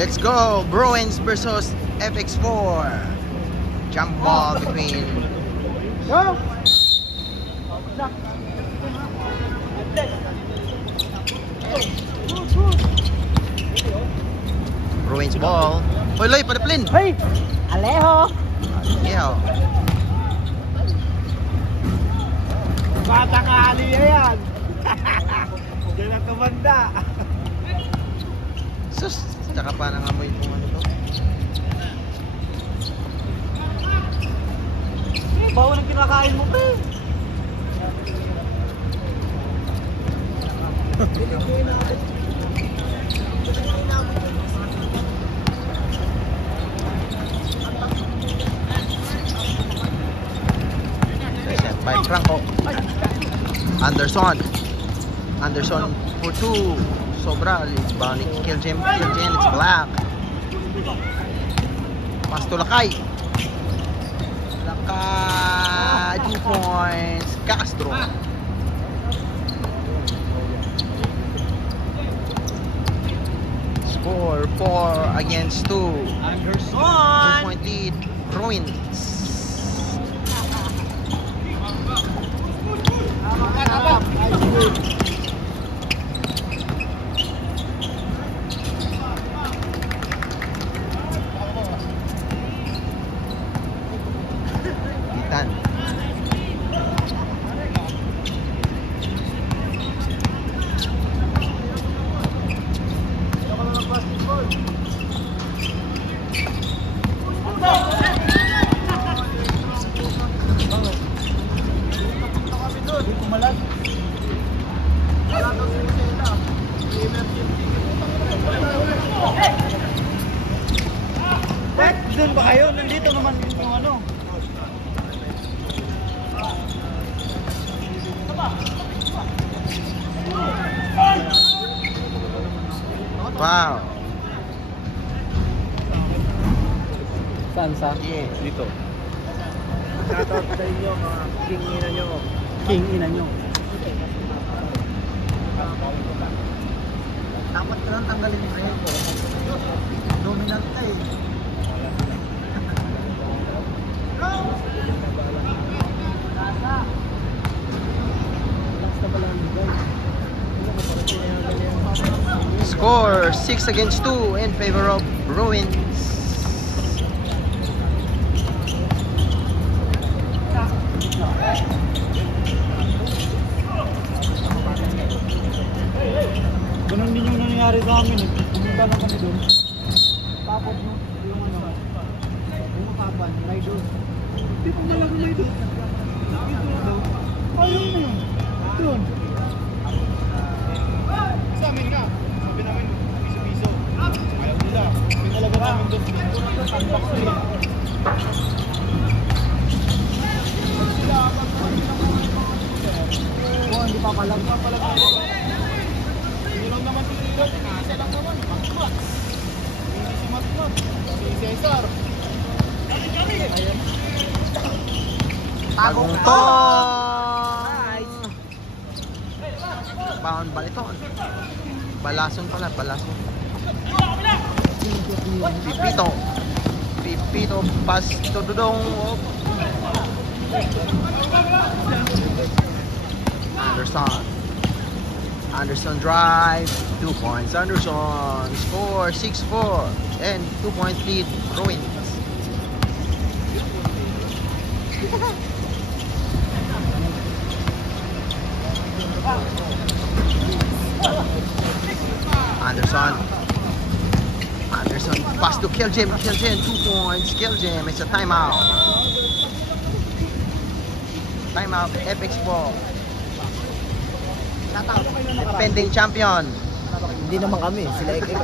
Let's go! Bruins versus FX4. Jump ball between Bruins ball. Hoy, Loy, padaplin! Hey! Alejo! Yeah. Batang ali yan! Diyan ang tumanda! Sus! Tsaka pa nangamoy kung ano to. Bawa ng kinakain mo, pre! By Franco. Anderson for 2. Sobra. Bounty kill Jim. It's black. Pass to Lakay. 2 points. Castro. Score 4 against 2. Anderson! 2-point lead. Bruins. Titan. Doon ba kayo? Nandito naman yung ano. Wow. Saan sa? Yeah. Dito. Shoutout sa inyo mga king ina nyo. King ina nyo. Dapat ka lang tanggalin yung repo. Dominant ka eh. Score 6 against 2 in favor of Bruins. Ganun din yung nangyari sa amin eh. Pumunta na kami doon. Tapos yung ano, yung kaban, rider. Hindi pa malaga rider. Ayaw na yun. Doon. Sa amin nga. Sabi namin, piso-piso. Ayaw nila. Sabi talaga namin doon. Unbox nila. Oh, hindi pa palag. Hindi lang naman sila. Nakasa lang naman. Matmat. Hindi si Matmat. Si Cesar. Ayan. Bagong tong! Bound baliton. Balason pala, balason. Pipito, pass to Dudong. Anderson drive, 2 points. Anderson score 6-4 and 2-point lead Bruins. Anderson pass to Kiljem, 2 points. Kiljem, it's a timeout. Timeout, FX4. Defending champion. Hindi naman kami, sila Ekek.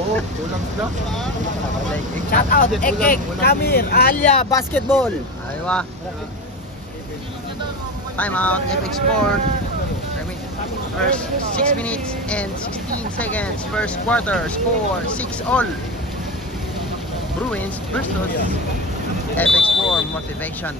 Oo, tulang sila. Shout out, Ekek, Kamir, Alia, basketball. Aywa. Timeout, FX4. First 6 minutes and 16 seconds. First quarter, score 6-all. Bruins versus FX4 motivation.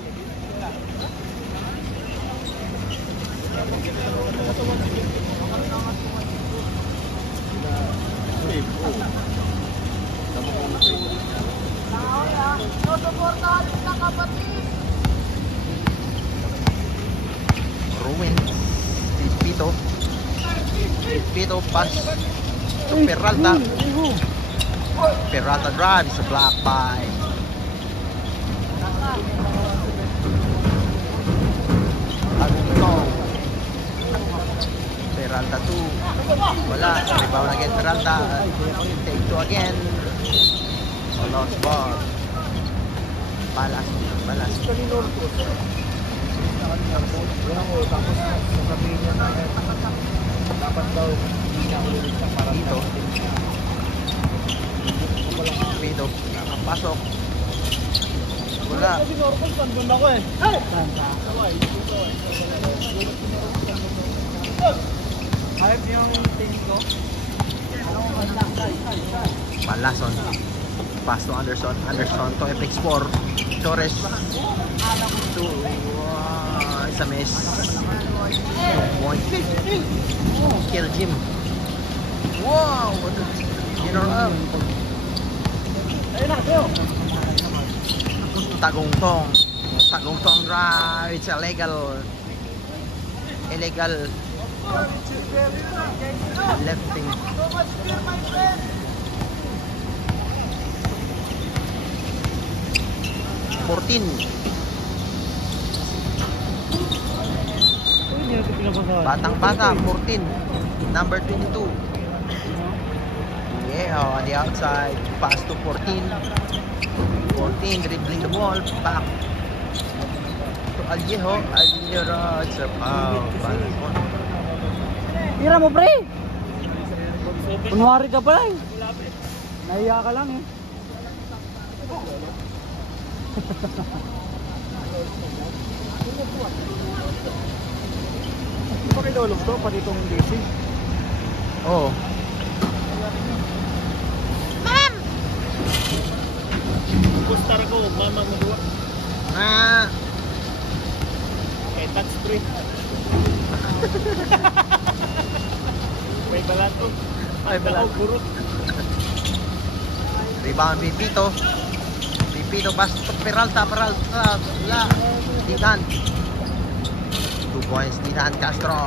Ruins. Pito pass to Peralta. Peralta drives a block by Agutong. Peralta 2. Wala. Rebound again Peralta. Take 2 again. A lost ball. Balas. Sasabihin niya na dapat daw hindi na ulit sa parang Dito. Pito. Pasok. Wala. Kasi normal, sandun ako eh. Hype yung tingin ko. Palason. Pass to Anderson. Anderson to FX4. Torres. To sa miss. Point. Kill Jim. Wow! General. Ayun na, Teo. Tagungtong. Tagungtong drive. It's illegal. Lefting. Batang-bata, 14. Number 22. Yeah, on the outside. Pass to 14. 14, dribbling the ball. Back to Aljeho. It's a foul. Tira mo, pre! Kunwari ka pa lang. Nahiya ka lang eh. Hindi ba kilolog to? Pati itong DC? Oh. Ma'am! Pustar ko, mama mo duwa. Okay, touch screen. May balato. May balato. Burot. Rebound Pipito. Pipito pass to Peralta. Wala. Ditan. 2 points. Ditan Castro.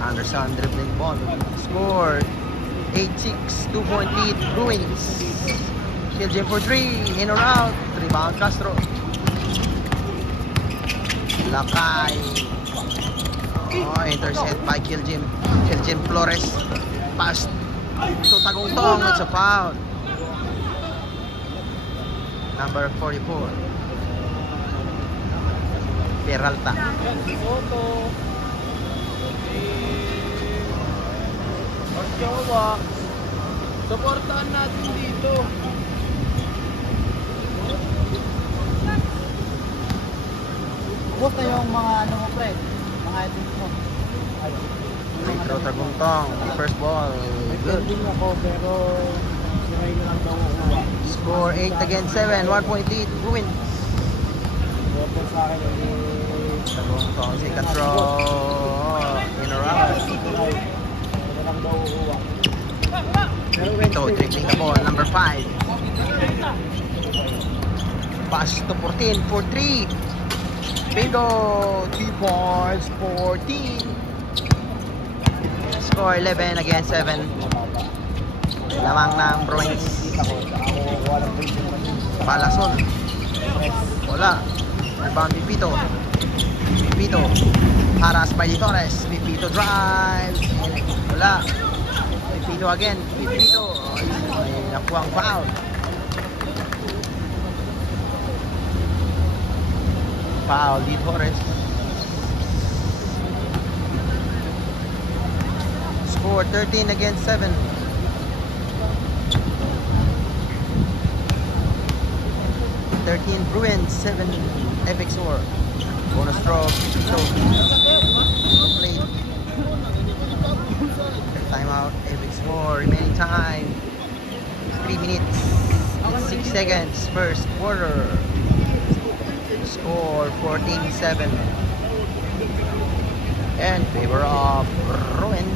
Anderson dribbling ball. Scored. 8-6. 2-point lead. Bruins. Kiljim for 3. In or out. Rebound Castro. Lakay. Oh, intercept by Kiljim. Kiljim Flores. Pass to Tagungtong. It's a foul. Number 44. Peralta. Supportahan natin dito. Ubos na yung mga ano mo, pre. Mga items mo. Free throw Tagungtong. First ball. Good. Good. Ako, pero sinay na lang daw ako. Score 8 against 7. 1-point lead. Bruins. Opo sa akin, hindi. Tagungtong si Castro. In or out. Sinay na lang daw ako. Pipito dribbling the ball. Number 5. Pass to 14 for 3. Bingo! 2 points, 14. Score 11 against 7. Lamang ng Bruins. Palason. Wala. Rebound Pipito. Pipito. Haras by Torres. Pipito drives. Wala. Pipito again. Pipito. Ay, nakuha ang foul. Foul di Torres. Score 13 against 7. 13 Bruins, 7 FX4. Bonus throw. Complete. Timeout. FX4. Remaining time 3 minutes and 6 seconds. First quarter. Score 14-7 in favor of Bruins.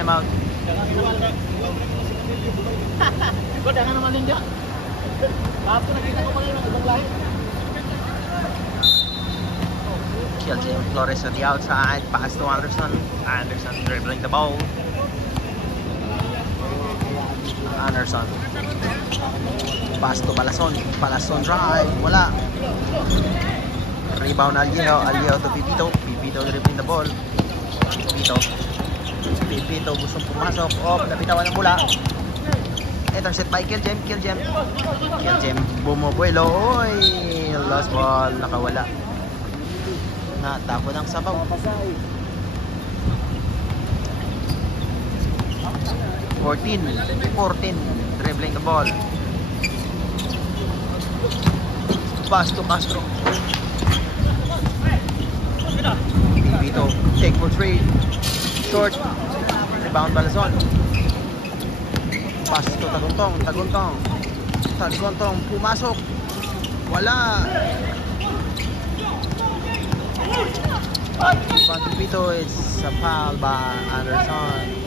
timeout. Ikaw, danga naman din dyan. Tapos nakita ko pala yung ibang lahi. Kiljim Flores on the outside. Pass to Anderson. Anderson dribbling the ball. Anderson. Pass to Palason. Palason drive. Wala. Rebound Aliejo. Aliejo to Pipito. Pipito dribbling the ball. Pipito gustong pumasok. Napitawan ng bola. Intercept by Kiljim. Kiljim bumubuelo. Oy, lost ball. Nakawala. Natapo ng sabaw. 14 dribbling the ball. Pass to Castro. Pipito take for 3. Short. Rebound Balazon. Pass to Taguntong pumasok. Wala. Rebound Pipito. It's a foul by Anderson.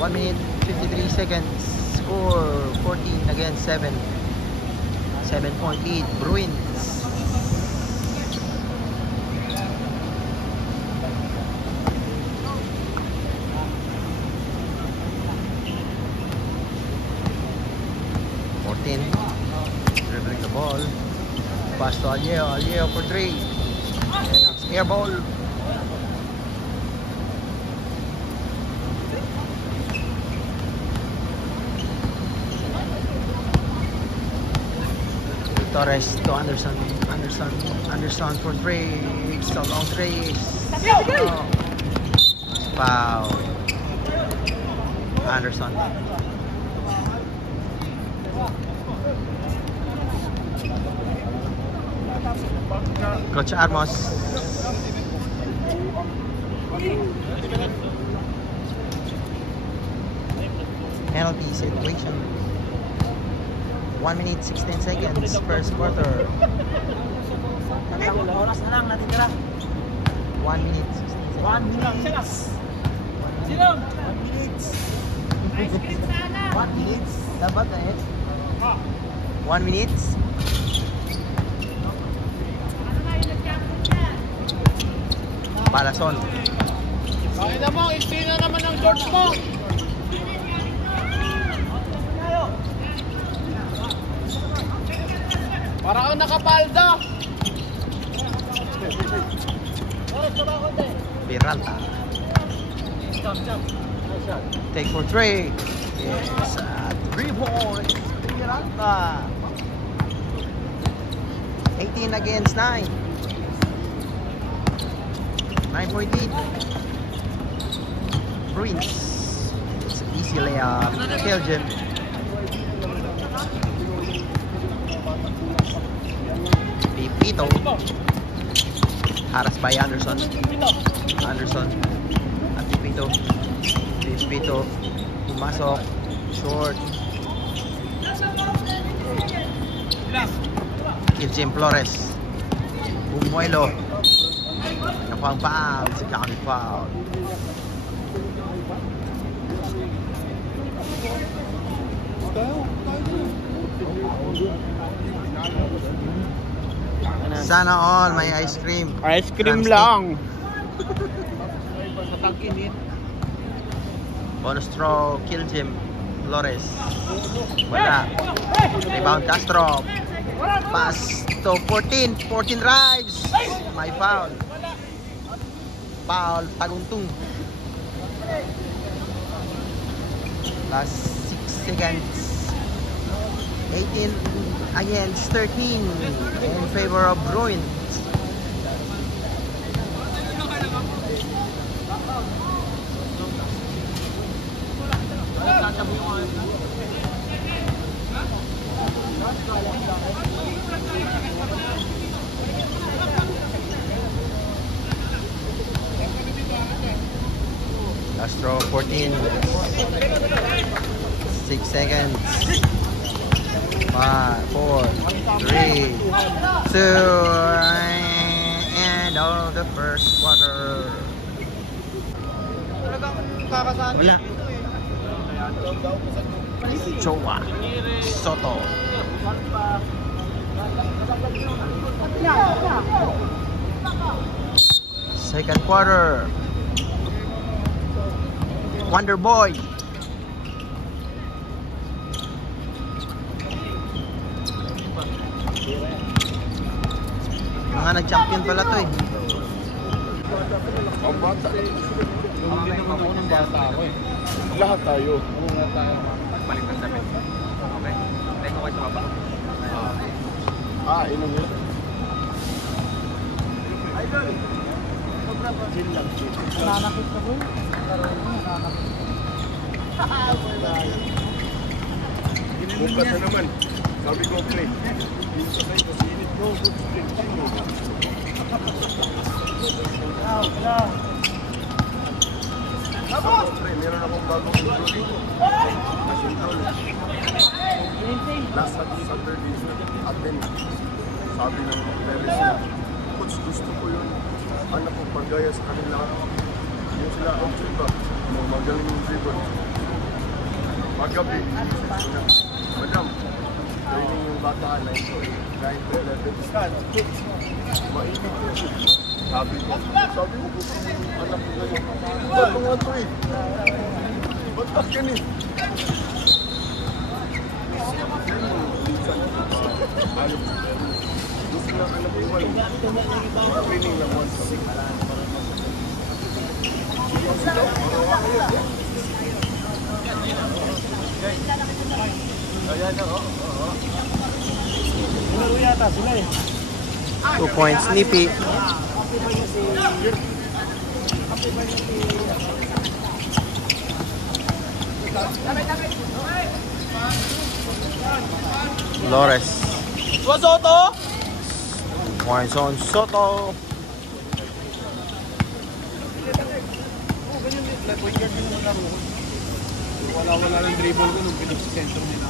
1 minute 53 seconds. Score 14 against 7. 7-point lead. Bruins. Dribbling the ball. Pass to Aliejo. Aliejo for 3. It's air ball. Torres to Anderson. Anderson for 3. It's a long 3. Foul. Anderson. Coach Armos. Penalty situation. 1 minute 16 seconds first quarter. Oras na lang natitira. 1 minute 16 seconds. 1 minute. 1 minute. Dapat eh. 1 minute. Palason. Pakita mo, istina naman ng shorts mo. Para kang nakapalda. Peralta. Take for 3. Yes, 3 points. Peralta. 18 against 9. 9-point lead. Bruins. It's an easy layup. Kiljim. Pipito. Haras by Anderson. At Pipito. Pumasok. Short. Kiljim Flores. Bumuelo. Napang foul. It's a county foul. Sana all may ice cream. Ice cream lang. Bonus throw, Kiljim Flores. Wala. Rebound Castro. Pass to 14 drives. May foul. Foul Taguntong. Last 6 seconds. 18 against 13 in favor of Bruins. Last throw 14. 6 seconds. 5, 4, 3, 2, end of the first quarter. Talagang kakasali. Wala. Jowa Soto. Second quarter. Wonder Boy. Mga nag-champion pala to eh. Ang bata. Nung din naman ako ng bata ako eh. Lahat tayo. Oo nga tayo. Balik ng sabi. Okay. Teka ko ito ba? Inom yun. Chill lang. Nanakit ka bro? Nanakit. Bukas na naman. Sabi ko, play. Pinsa tayo kasi init ko. Tapos, pre, meron akong bagong intro dito. National. Last Saturday, attend. Sabi ng parents na, Coach, gusto ko yun. Anak ko pagaya sa kanila. Yung sila, option ba? Magaling yung dribble. Paggabi, Madam, training yung bata na ito. Kahit 11 stand. Mainit yun. Sabi mo, gusto mo yung anak ko ganyan. Ba't mo nga ito eh? Ba't akin eh? Gusto na anak ko yung training lang once a week. Ayan na, Laro yata sila eh. 2 points Nipi. Flores. Soto! Points on Soto. Wala yung dribble ko nung pinag-center nila.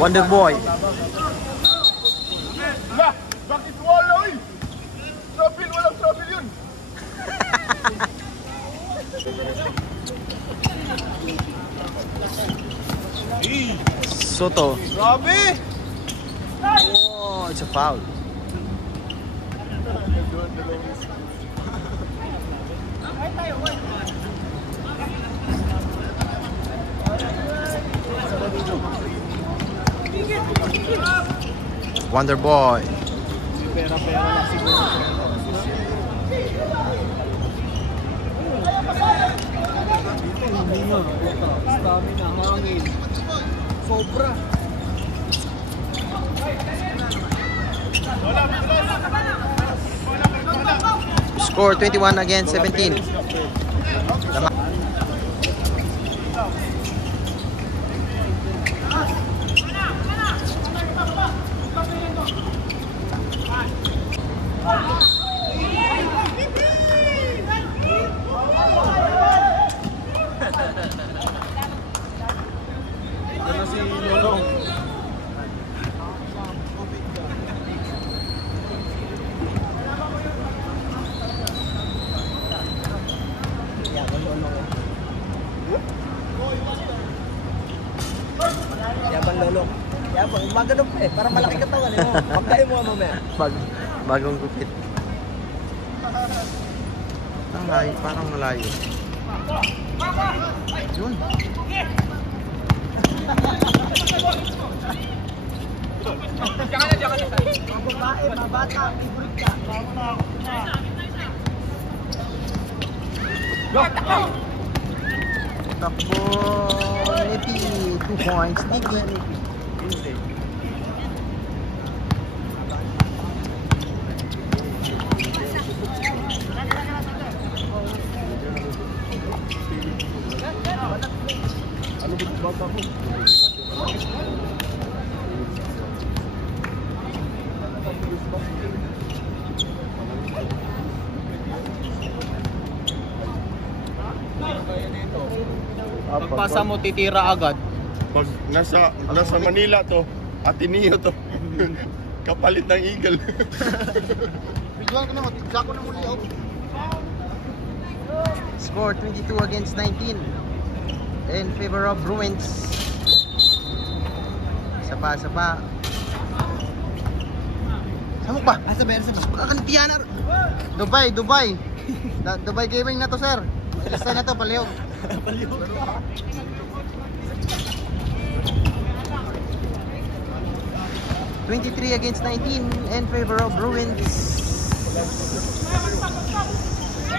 Wonder Boy. Lah! Bakit wala eh? Trouble, walang trouble yun! Soto. Grabe! Oh, it's a foul. Wonder Boy. Pera-pera lang siguro. Hindi nyo. Stamina, hangin. Sobra. Score 21 against 17. Tama. Ito na si Lolong. Yabang lolo. Yabang, magano pa eh. Parang malaki katawan eh. Pagkain mo mamaya. Bagong gupit. Ang layo, parang malayo. Yun. Ang babae, mabata, favorite ka. Takbo. Nipi. 2 points. Nipi. Ano ba bata mo? Pagpasa mo, titira agad. Pag nasa Manila to, Ateneo to. Kapalit ng Eagle. Bigyan ko na, tigla ko na muli out. Score 22 against 19 in favor of Bruins. Isa pa. Saan pa? Asa ba? Kakantiyan na. Dubai. Dubai gaming na to, sir. Isa na to, palihog. 23 against 19 in favor of Bruins.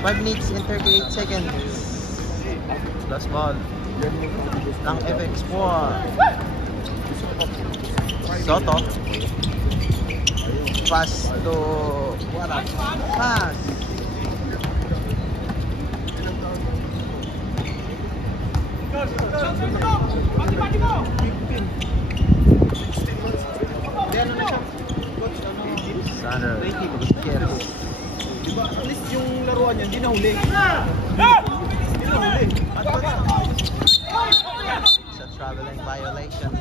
5 minutes and 38 seconds. Last ball ng FX4. Soto. Pass to pass. Sander Gutierrez. Diba, at least yung laruan niya, hindi nahuli. Hindi nahuli. It's a traveling violation.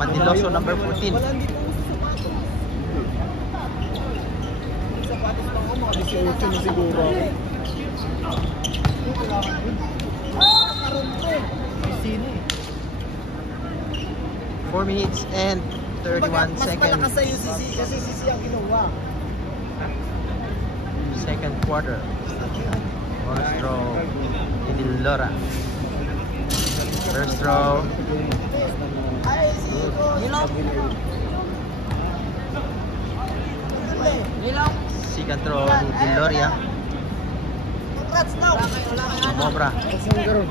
Mandiloso number 14. Wala, hindi po uso sapatos. Sapatos lang ako, mga 18 na siguro ako. Karoon ko. Pisino eh. 4 minutes and 31 Mas seconds. malakas sa'yo kasi sisi ang ginawa. Second quarter. Bonus throw. Idilora. First throw. Ay, Siko! Nilaw! Second throw ni Diloria. Congrats now! Mobra. Saan karoon?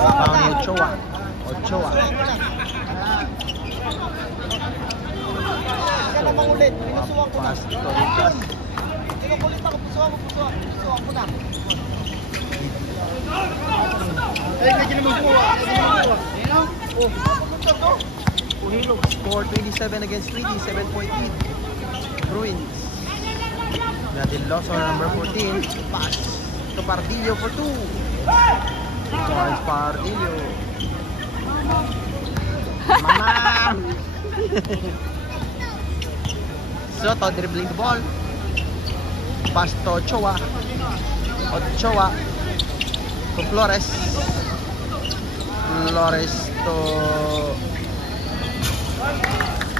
Pang ni Ochoa. Kaya naman ulit, pinusuan ko na. Pass to Lucas. Kinukulit ako, pusuan ko na. Ay, medyo naman po. Oh, pupunta to. Puhilo. Score 27 against 20. 7-point lead. Bruins. Nadiloso number 14. Pass to Pardillo for 2. Points Pardillo. Mama! Soto dribbling the ball. Pass to Ochoa. To Flores. To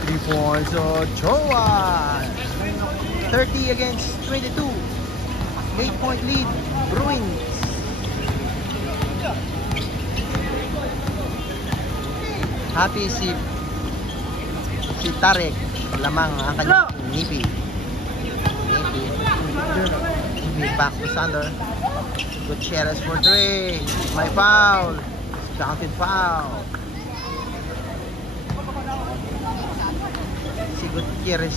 3 points. Ochoa. 30 against 22. 8-point lead. Bruins. Happy si Tarek. Lamang ang kanyang nipi. Back to Sander. Gutierrez for 3. My foul. Counted foul. Si Gutierrez.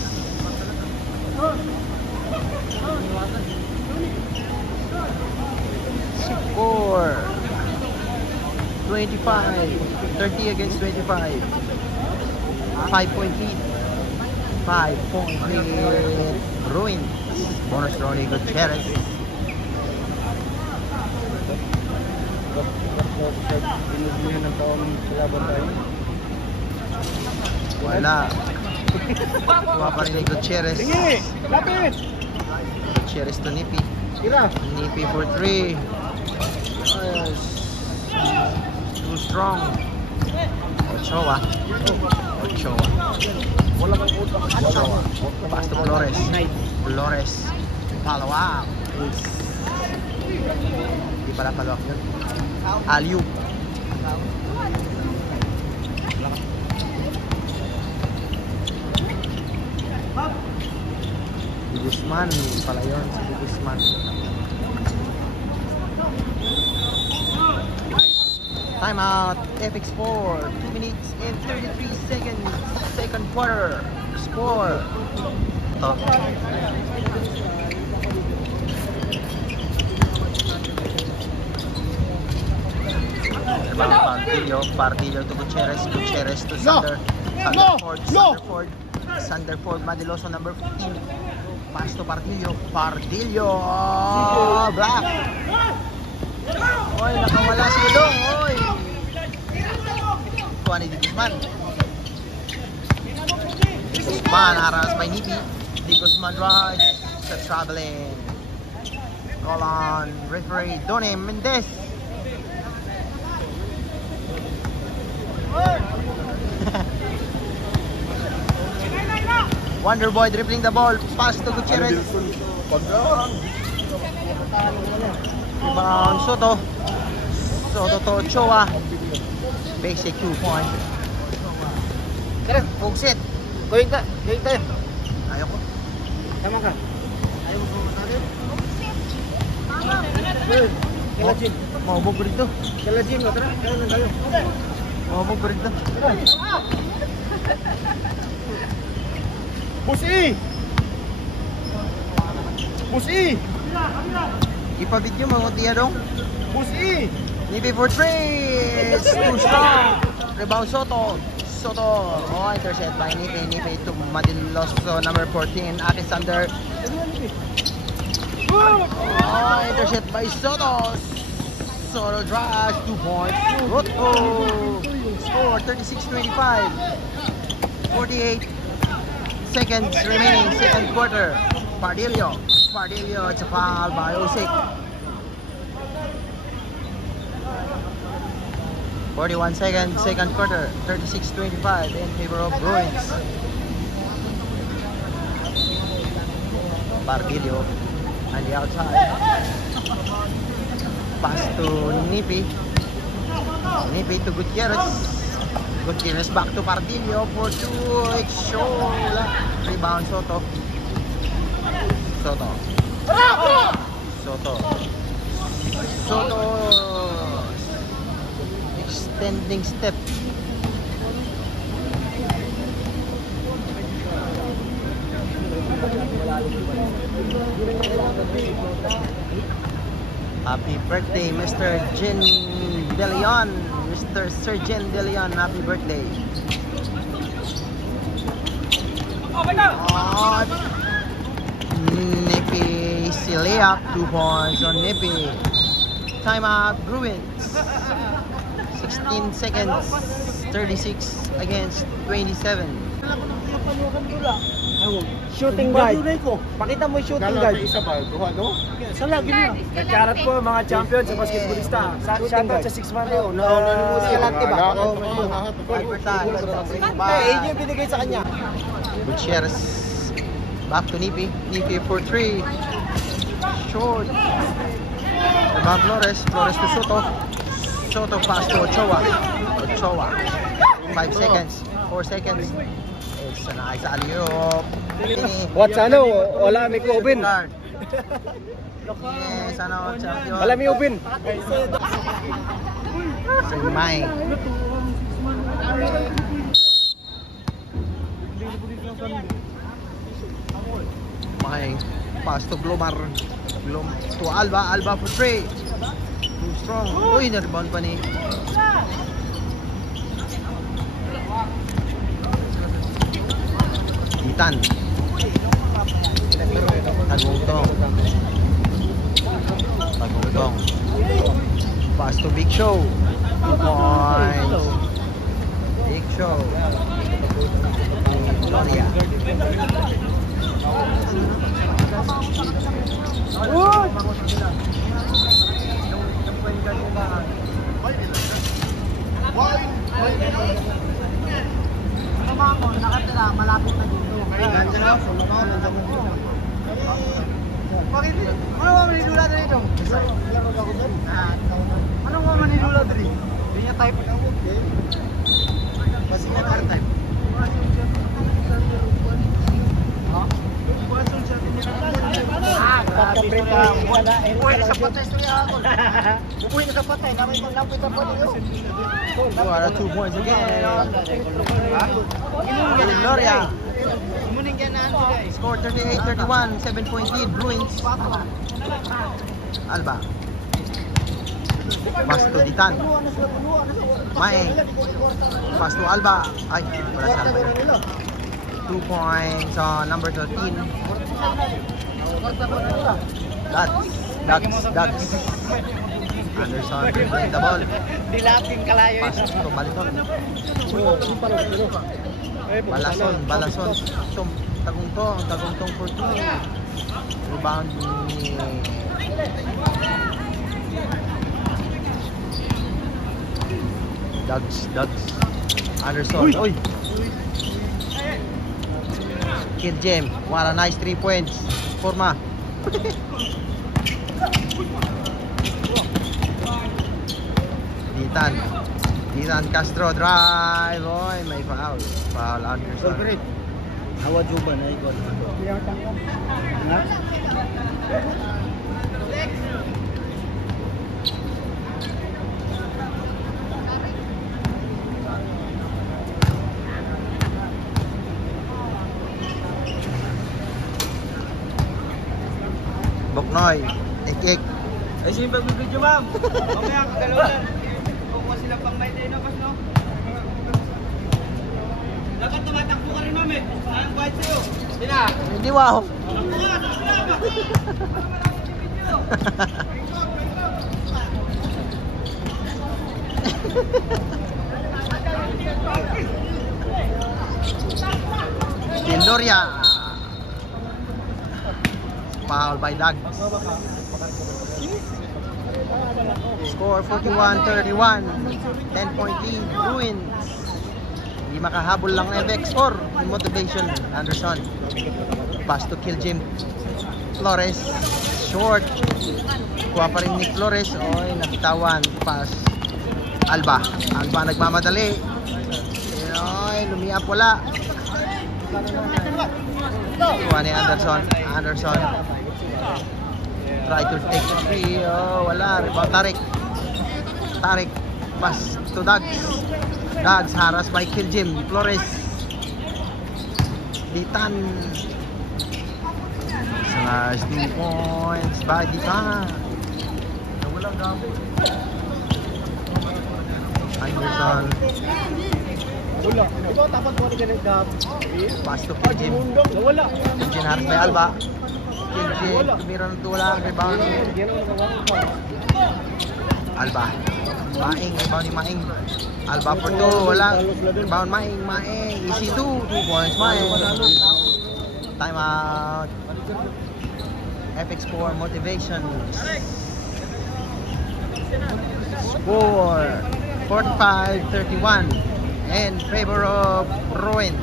Score 25. 30 against 25. 5-point lead. 5-point lead. Bruins. Bonus throw ni Gutierrez. Binubuhin ng taong laban tayo. Wala. Kuha pa rin ni Gutierrez. Sige! Lapit! Gutierrez to Nipi. Tira! Nipi for 3. Too strong. Ochoa. Wala kang utak. Ochoa. Pass to Flores. Follow up. Hindi pala follow up yun. Aliu. Guzman pala yun. Si Guzman. Time out. FX4. 2 minutes and 33 seconds. Second quarter. Score. Ito. Pardillo to Gutierrez. Gutierrez to Sanderford. Sanderford, Madiloso, number 15. Pass to Pardillo. Black. Oy, nakawala si Udong. Oy. Kuha ni Guzman. Guzman, harass by Nipi. Guzman drives. The traveling. Call on referee Donnie Mendez. Wonderboy dribbling the ball. Pass to Gutierrez. Rebound Soto. Soto to Ochoa. Basic 2 point. Fugsit. Going tayo. Ayaw ko. Tama ka. Ayaw mo masalit. Kala Jim. Maubog ko rito. Kala Jim, tara. Kaya nang tayo. Maubog ko rito. Busi! Ipabidyo mo, Tia Dong. Busi! Nipi for 3. It's too strong. Rebound Soto. Oh, intercept by Nipi to Madiloso, number 14. Akin Sander. Oh, intercept by Soto. Soto drives 2 points. Roto. Score 36-25. 48 seconds remaining, second quarter. Pardillo, it's a foul by Osik. 41 seconds, second quarter, 36-25 in favor of Bruins. Pardillo on the outside. Pass to Nipi to Gutierrez. Gutierrez back to Pardillo for 2. It's Shola. Rebound Soto. Extending step. Happy birthday, Mr. Jen De Leon. Mr. Sergeant De Leon, happy birthday. Nipi layup, 2 points on Nipi. Timeout, Bruins. 16 seconds, 36 against 27. Shooting guard. Pakita mo yung shooting guard. Isa ba? Duha, no? Saan lagi niya? Nagkarat po mga champion sa basketballista. Shoutout sa 6 man yun. Galante ba? Advertise. Yun yung binigay sa kanya. Gutierrez back to Nipi for 3. Short. Rebound Flores to Soto pass to Ochoa. 5 seconds, 4 seconds. It's a nice alley-oop. What's ano? Wala may Ubin. Yes, champion. Wala may Ubin. Si Mike. Pass to Glomar. To Alba for 3. Too strong. Uy, na-rebound pa ni Itan. Tagungtong. Pass to Big Show. 2 points. Big Show. Gloria. Nakatira, malapit na dito. Bakit? Ano ba manidula dito? Ano ba manidula dito? Hindi niya type. Kasi nga type. Uy, sa patay istorya ako. Uy, sa patay. Namin kong lapit sa patay. 2 points again. Gloria. Score 38-31, 7-point lead, Bruins. Alba. Pass to Ditan. Maeng. Pass to Alba. Ay, wala sa Alba. 2 points on number 13. Dags. Anderson dribbling the ball. Dilating kalayo Pass to Baliton. Balason. Tagungtong 14. Rebound ni Dags. Anderson. Uy. Kid Jem. What a nice 3 points. Forma. Ditan Castro drive. Oy, may foul. Foul Anderson. Awa juba na ikot. Na. Boknoy. Ik. Ay sige pagbibidyo ma'am. Mamaya kagalaw lang. Kukuha sila pang may day na pas no. Dapat tumatakbo ka rin ma'am eh. Anong buhat sa'yo? Sina? Hindi wow. Loria. Foul by Dags. Score 41-31. 10-point lead. Bruins. Hindi makahabol lang FX or motivation. Anderson. Pass to kill Jim. Flores. Short. Kuha pa rin ni Flores. Oy, napitawan. Pass. Alba nagmamadali. Oy, lumiap wala. Kuha ni Anderson. Try to take the free. Oh, wala. Rebound Tarik. Pass to Dags harassed by Kiljim. Flores. Ditan. Slash 2 points by Ditan. Nawala gabi. Anderson. Wala. Ito tapat mo ni ganit gap. Pass to Kiljim. Wala. Kiljim harassed by Alba. Kiljim. Tumira ng tula. Rebound. Alba. Rebound ni Maing. Alba for 2. Wala. Rebound Maing. Easy 2. 2 points Maing. Time out. FX4 motivation. Score 45-31 in favor of Bruins.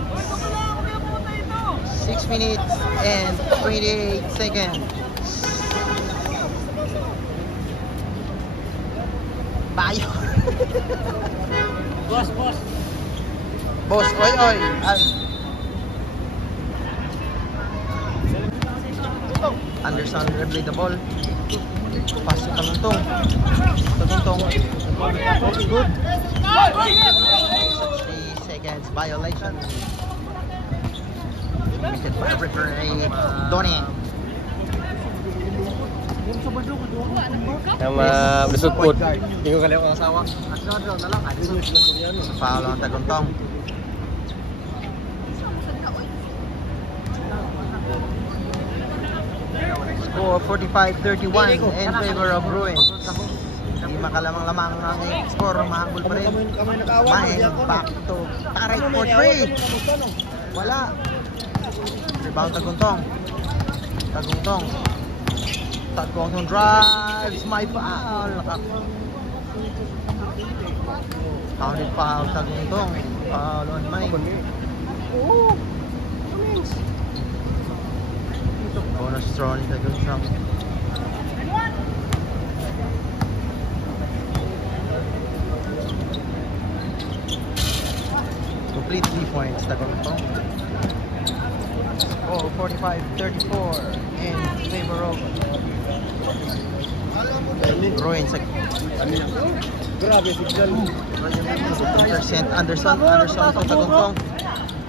6 minutes and 28 seconds. Bayo. Boss, oy. Anderson dribbling the ball. Pass to Tagungtong. Good. 60 seconds violation. Committed by referee Donnie. Yang besut put. Tinggal kalian orang sawah. Foul on Tagungtong. Score 45-31 in favor of Bruins. Hindi makalamang-lamang ang score, mahabol pa rin. Maeng back to Tarik for 3. Wala. Rebound Tagungtong drives, my foul. Counted foul Tagungtong. Foul on Maeng. Bonus throw ni Tagungtong. Complete 3 points Tagungtong. Oh, 45-34 in favor of Bruins. Grabe, signal. Intercept Anderson to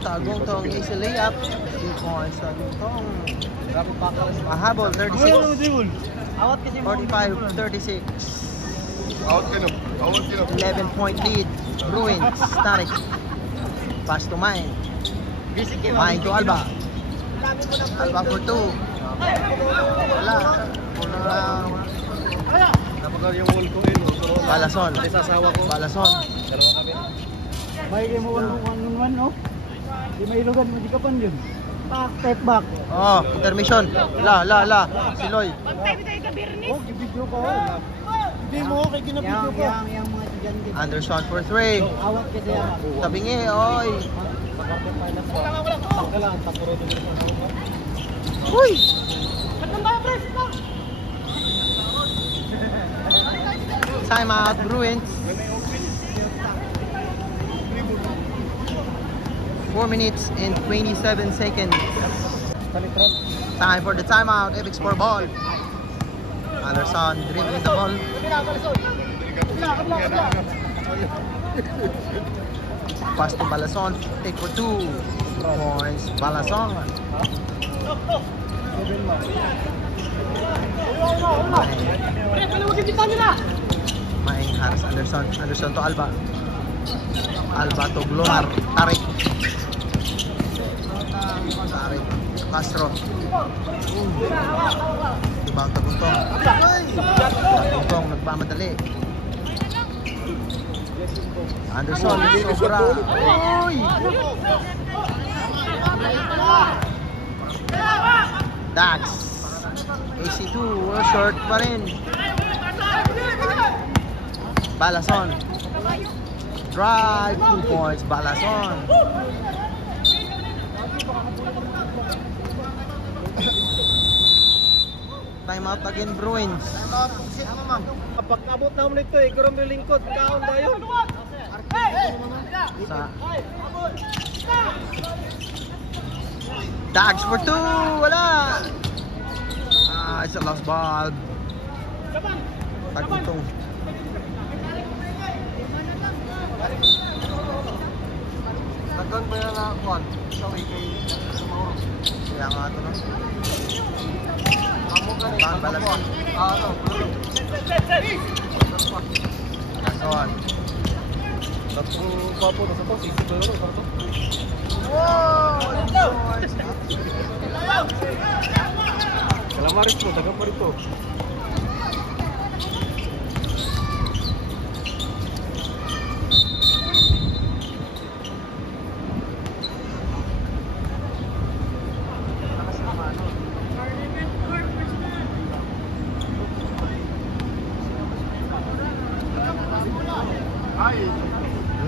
Tagungtong is a layup. 3 points Tagungtong. Mahabol 36. 45-36. Out ka na. 11-point lead. Bruins. Tarik. Pass to Mine. Mine to Alba. Alba for 2. Wala. Napagaw yung wall ko yun. Balason. Sasawa ko. Balason. Dalawa kami. May game mo one no? Di may ilugan mo di ka pan yun. Step back. Oh, intermission. La. Siloy. Oh, gibidyo ko. Hindi mo kay ginabidyo ko. Yang mga tiyan dito. Anderson for 3. Awat kasi ako. Tabingi, oy. Pagkalaan tapuro dito. Uy. Time out, Bruins. 4 minutes and 27 seconds. Time for the timeout. Epic score ball. Anderson dribbling the ball. Pass to Balason. Take for 2 points. Balason. Maing Harris Anderson. Anderson to Alba. Alba to Glomar. Tarik. Castro. Ibang Taguntong. Taguntong nagpamadali. Anderson, sobra. Uy! Dax. AC2, short pa rin. Balason. Drive, 2 points. Balason. Time out again, Bruins. Kapag abot na mo nito eh, kurang may lingkod. Kaon tayo. Sa Dax for 2. Wala. It's a lost ball. Tagutong. Nagkan ba yan na kuwan? Sa kay Sumawro. Kaya nga ito, no? Amo ka rin. Bang Balason. Ano? Balason. Tatlo pa po. Nasa to? Sisi ba yun? Sarto? Kalamaris po. Dagang pa rito.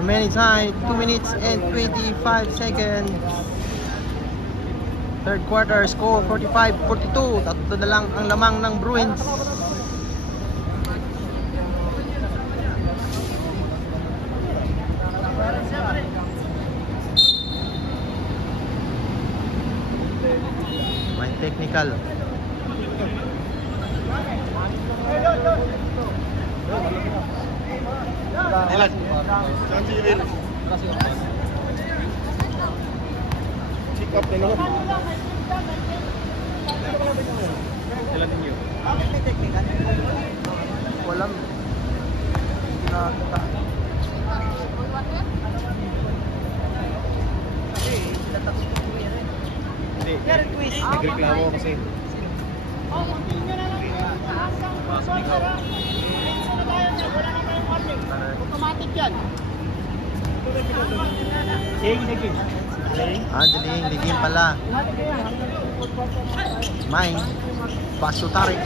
Remaining time 2 minutes and 25 seconds. Third quarter score 45-42. Tatlo na lang ang lamang ng Bruins. May technical. Check up na naman. Ilan ninyo? Walang hindi nakakita. Hindi. Nagreklamo kasi. Automatic yan. Daling ligin pala. Mine. Pass to Tarik.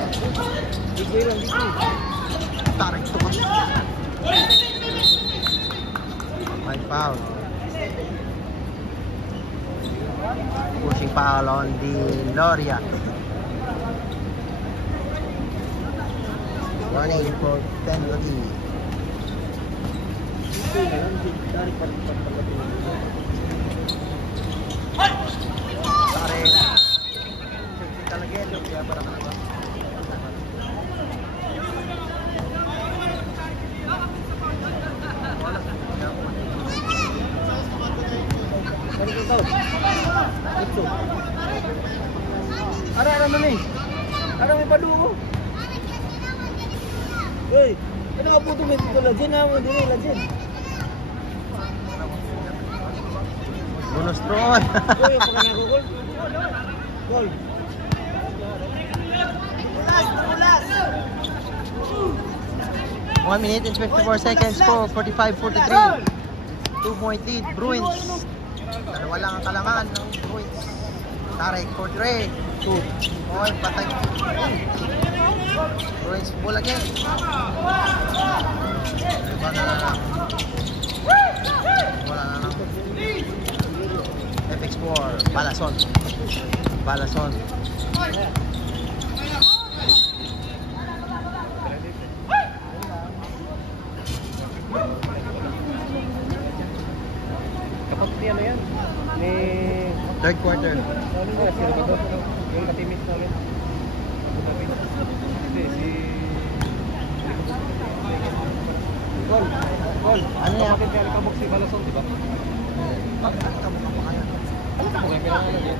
Tarik to pass. May foul. Pushing foul on the Loria. Warning for penalty. Tarik. Talaga yan, kaya para ka ba? Ara na ni. Ara may padungo. Hey. Ano nga po ito dito Lajen na mo din Lajen. Bonus throw. Goal yung pagka nagugol. Goal. 1 minute and 54 seconds po, 45-43. 2-point lead, Bruins. Dalawa lang ang kalamangan ng Bruins. Tarek for 3. 2. Oy, patay. Bruins ball again. Wala na lang. Wala na lang. FX4, Balason. Balason. Kapag ni ano yan? Ni... Third quarter. Ano ba? Sino ba ito? Yung katimis namin. Hindi, si... Gol! Gol! Ano yan? Kapatid kaya kabok si Balason, di ba? Kamukha pa kayo. Okay, kailangan lang yan.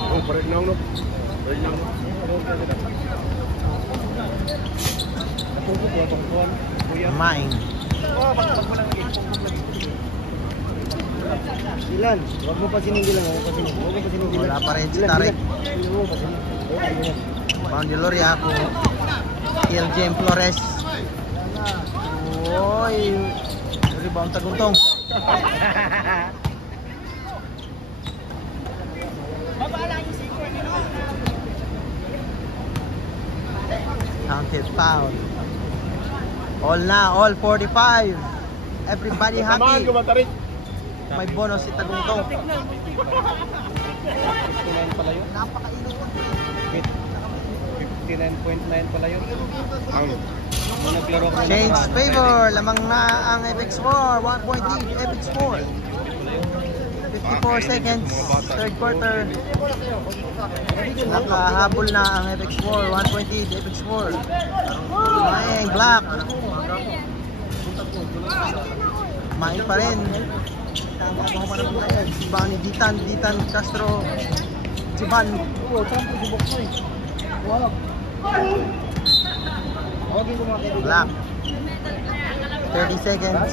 Oh, break lang no. Break lang no. Natungkot ba? Tungkuhan? Kuya? Maing. Pagpag mo lang lagi. Pungkot lagi. Dilan, huwag mo pa sininggilan. Huwag mo pa sininggilan. Wala pa rin si Tarek. Huwag mo pa sininggilan. Pound Loria po. Kill James Flores. Oy. Rebound taguntong. Counted foul. All na, all 45. Everybody happy. May bonus si Taguntong. 59 pala yun. Napakainukot. 59.9 pala yun. Ano? Nung naglaro ko Change favor. Lamang na ang FX4. 1 point lead. FX4. 54 seconds. Third quarter. Nakahabol na ang FX4. 1 point lead. FX4. Maing black. Maing pa rin. Bani Ditan Castro. Jiban. Oo, sampo si Boksoy. Wow. Huwagin ko mga kaibigan. Black. 30 seconds.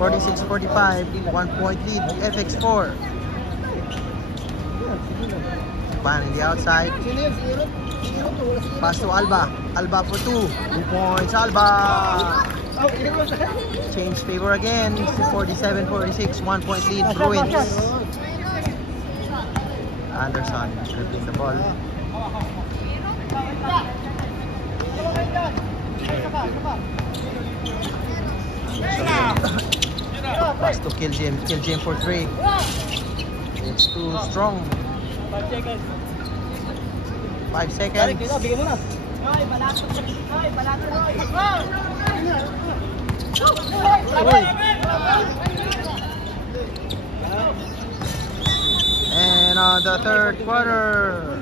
46-45. 1 point lead. FX4. Jiban in the outside. Sino yun? Sino yun? Pass to Alba. Alba for 2. 2 points. Alba. Change favor again. 47-46. 1 point lead. Bruins. Anderson dribbling the ball. Pass to Kill Jim. Kill Jim for 3. It's too strong. 5 seconds. Bigyan mo na. And the third quarter.